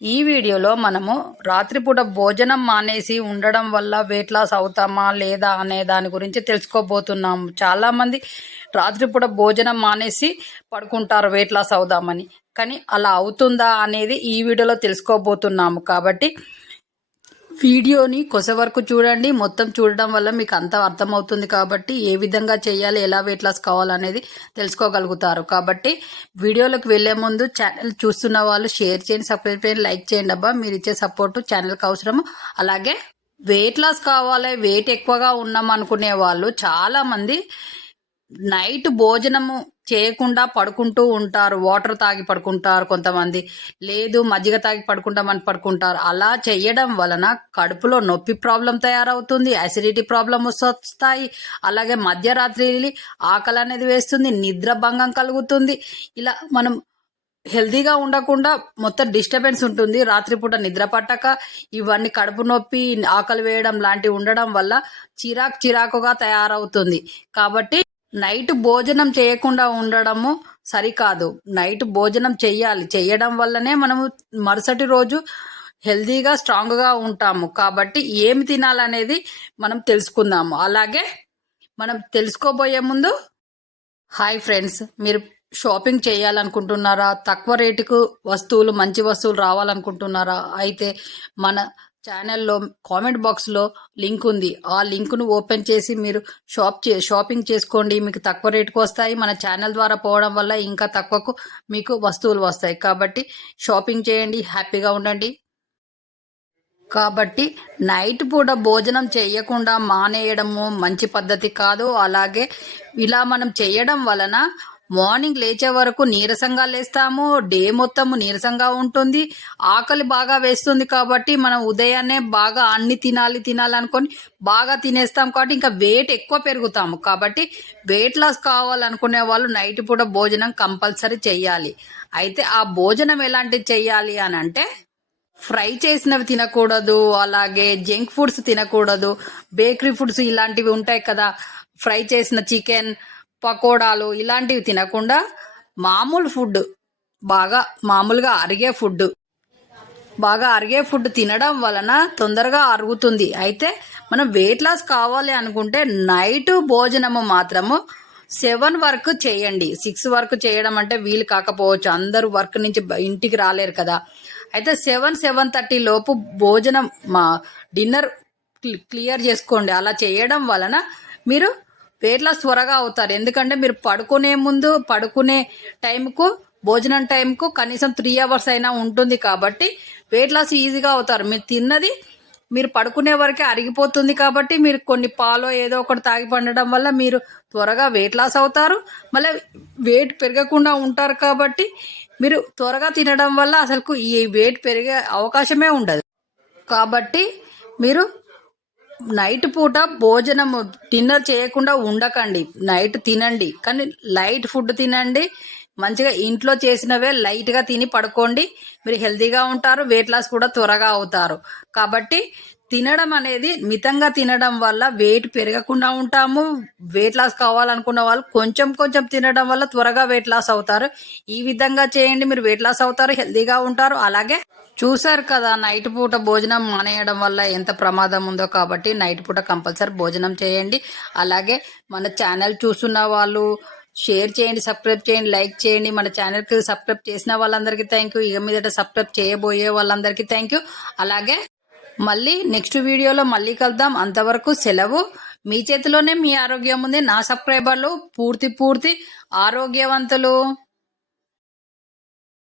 ఈ వీడియోలో మనము రాత్రిపూట భోజనం మానేసి ఉండడం వల్ల వెయిట్ లాస్ అవుతామా లేదా అనే దాని గురించి తెలుసుకోబోతున్నాము. చాలామంది రాత్రిపూట భోజనం మానేసి పడుకుంటారు వెయిట్ లాస్ అవుదామని, కానీ అలా అవుతుందా అనేది ఈ వీడియోలో తెలుసుకోబోతున్నాము. కాబట్టి వీడియోని కొసవరకు చూడండి. మొత్తం చూడడం వల్ల మీకు అంతా అర్థమవుతుంది. కాబట్టి ఏ విధంగా చేయాలి, ఎలా వెయిట్ లాస్ కావాలనేది తెలుసుకోగలుగుతారు. కాబట్టి వీడియోలోకి వెళ్లే ముందు ఛానల్ చూస్తున్న వాళ్ళు షేర్ చేయండి, సబ్స్క్రైబ్ చేయండి, లైక్ చేయండి. అబ్బా మీరు ఇచ్చే సపోర్టు ఛానల్కి అవసరము. అలాగే వెయిట్ లాస్ కావాలి, వెయిట్ ఎక్కువగా ఉన్నాం అనుకునే వాళ్ళు చాలామంది నైట్ భోజనము చేయకుండా పడుకుంటూ ఉంటారు. వాటర్ తాగి పడుకుంటారు కొంతమంది, లేదు మజ్జిగ తాగి పడుకుంటామని పడుకుంటారు. అలా చేయడం వలన కడుపులో నొప్పి ప్రాబ్లం తయారవుతుంది, అసిడిటీ ప్రాబ్లం వస్తాయి. అలాగే మధ్యరాత్రి ఆకలి అనేది వేస్తుంది, నిద్ర భంగం కలుగుతుంది. ఇలా మనం హెల్తీగా ఉండకుండా మొత్తం డిస్టర్బెన్స్ ఉంటుంది. రాత్రిపూట నిద్ర పట్టక ఇవన్నీ కడుపు నొప్పి, ఆకలి వేయడం లాంటివి ఉండడం వల్ల చిరాకుగా తయారవుతుంది. కాబట్టి నైట్ భోజనం చేయకుండా ఉండడము సరికాదు. నైట్ భోజనం చెయ్యాలి. చేయడం వల్లనే మనము మరుసటి రోజు హెల్తీగా స్ట్రాంగ్గా ఉంటాము. కాబట్టి ఏమి తినాలనేది మనం తెలుసుకుందాము. అలాగే మనం తెలుసుకోబోయే ముందు, హాయ్ ఫ్రెండ్స్, మీరు షాపింగ్ చేయాలనుకుంటున్నారా? తక్కువ రేటుకు వస్తువులు, మంచి వస్తువులు రావాలనుకుంటున్నారా? అయితే మన ఛానల్లో కామెంట్ బాక్స్లో లింక్ ఉంది. ఆ లింక్ను ఓపెన్ చేసి మీరు షాపింగ్ చేసుకోండి. మీకు తక్కువ రేటుకు వస్తాయి. మన ఛానల్ ద్వారా పోవడం వల్ల ఇంకా తక్కువకు మీకు వస్తువులు వస్తాయి. కాబట్టి షాపింగ్ చేయండి, హ్యాపీగా ఉండండి. కాబట్టి నైట్ పూట భోజనం చేయకుండా మానేయడము మంచి పద్ధతి కాదు. అలాగే ఇలా మనం చేయడం వలన మార్నింగ్ లేచే వరకు నీరసంగా లేస్తాము. డే మొత్తము నీరసంగా ఉంటుంది, ఆకలి బాగా వేస్తుంది. కాబట్టి మనం ఉదయాన్నే బాగా అన్ని తినాలి అనుకొని బాగా తినేస్తాం. కాబట్టి ఇంకా వెయిట్ ఎక్కువ పెరుగుతాము. కాబట్టి వెయిట్ లాస్ కావాలనుకునే వాళ్ళు నైట్ పూట భోజనం కంపల్సరీ చెయ్యాలి. అయితే ఆ భోజనం ఎలాంటివి చెయ్యాలి అని అంటే, ఫ్రై చేసినవి తినకూడదు, అలాగే జంక్ ఫుడ్స్ తినకూడదు, బేకరీ ఫుడ్స్ ఇలాంటివి ఉంటాయి కదా, ఫ్రై చేసిన చికెన్, పకోడాలు ఇలాంటివి తినకుండా మామూలు ఫుడ్, మామూలుగా అరిగే ఫుడ్ తినడం వలన తొందరగా అరుగుతుంది. అయితే మనం వెయిట్ లాస్ కావాలి అనుకుంటే నైట్ భోజనము మాత్రము 7 వరకు చేయండి. 6 వరకు చేయడం అంటే వీలు కాకపోవచ్చు, అందరూ వర్క్ నుంచి ఇంటికి రాలేరు కదా. అయితే 7-7:30 లోపు భోజనం, డిన్నర్ క్లియర్ చేసుకోండి. అలా చేయడం వలన మీరు వెయిట్ లాస్ త్వరగా అవుతారు. ఎందుకంటే మీరు పడుకునే టైంకు, భోజనం టైంకు కనీసం 3 అవర్స్ అయినా ఉంటుంది. కాబట్టి వెయిట్ లాస్ ఈజీగా అవుతారు. మీరు తిన్నది మీరు పడుకునే వరకే అరిగిపోతుంది. కాబట్టి మీరు కొన్ని పాలో ఏదో ఒకటి తాగి పండడం వల్ల మీరు త్వరగా వెయిట్ లాస్ అవుతారు. మళ్ళీ వెయిట్ పెరగకుండా ఉంటారు. కాబట్టి మీరు త్వరగా తినడం వల్ల అసలు ఈ వెయిట్ పెరిగే అవకాశమే ఉండదు. కాబట్టి మీరు నైట్ పూట భోజనం, డిన్నర్ చేయకుండా ఉండకండి. నైట్ తినండి, కానీ లైట్ ఫుడ్ తినండి. మంచిగా ఇంట్లో చేసినవే లైట్గా తిని పడుకోండి. మీరు హెల్తీగా ఉంటారు, వెయిట్ లాస్ కూడా త్వరగా అవుతారు. కాబట్టి తినడం అనేది మితంగా తినడం వల్ల వెయిట్ పెరగకుండా ఉంటాము. వెయిట్ లాస్ కావాలనుకున్న వాళ్ళు కొంచెం తినడం వల్ల త్వరగా వెయిట్ లాస్ అవుతారు. ఈ విధంగా చేయండి, మీరు వెయిట్ లాస్ అవుతారు, హెల్తీగా ఉంటారు. అలాగే చూసారు కదా నైట్ పూట భోజనం మానేయడం వల్ల ఎంత ప్రమాదం ఉందో. కాబట్టి నైట్ పూట కంపల్సరీ భోజనం చేయండి. అలాగే మన ఛానల్ చూస్తున్న వాళ్ళు షేర్ చేయండి, సబ్స్క్రైబ్ చేయండి, లైక్ చేయండి. మన ఛానల్కి సబ్స్క్రైబ్ చేసిన వాళ్ళందరికీ థ్యాంక్ యూ. ఇక మీదట సబ్స్క్రైబ్ చేయబోయే వాళ్ళందరికీ థ్యాంక్ యూ. అలాగే మళ్ళీ నెక్స్ట్ వీడియోలో మళ్ళీ కలుద్దాం. అంతవరకు సెలవు. మీ చేతిలోనే మీ ఆరోగ్యం ఉంది. నా సబ్స్క్రైబర్లు పూర్తి ఆరోగ్యవంతులు.